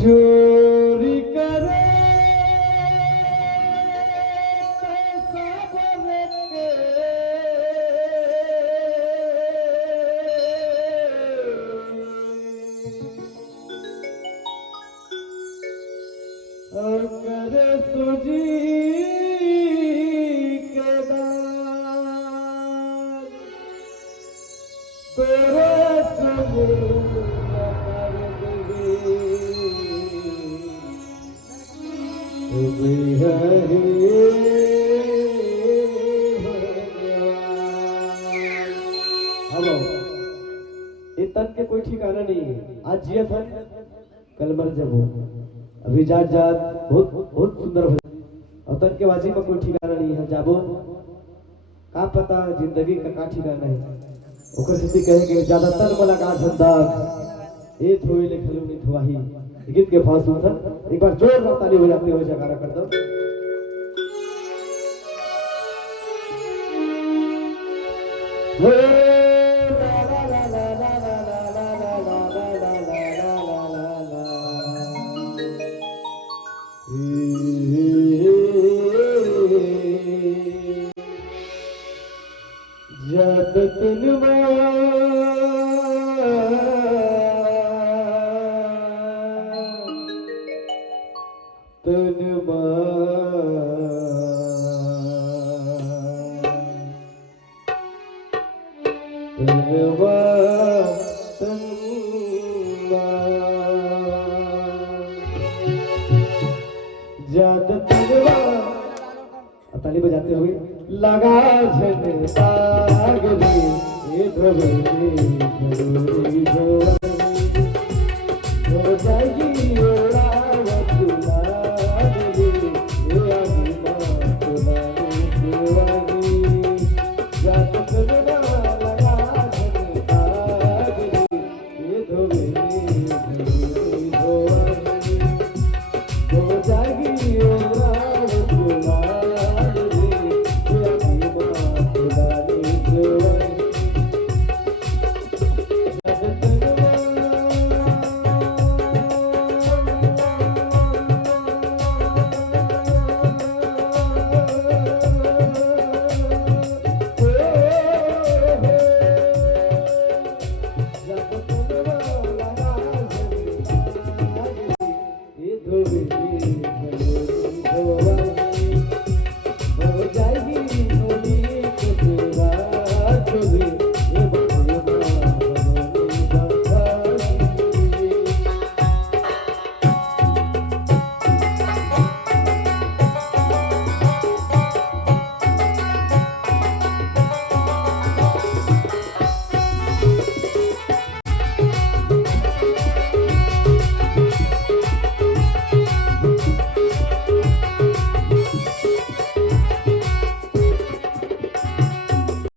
चोरी करे करे तुझी के दान तेरे हेलो ये तन के कोई ठिकाना नहीं है। आज जिया था कल मर जाबो। अभी जात जात बहुत बहुत सुंदर हो और तन के वाजी का कोई ठिकाना नहीं है। जाबो का पता जिंदगी का ठिकाना है। ओकर से कहे के ज्यादा तन वाला का धंधा ए थोई ले खलू नहीं थवाही गीत के भाव सुन एक बार जोरदार ताली हो जाती हो जयकारा कर दो। जब तनवा तनवा तनवा तनवा जब तनवा ताली बजाते हुए लगा झन सागरी ये ध्रुवी जरूरी हो जाए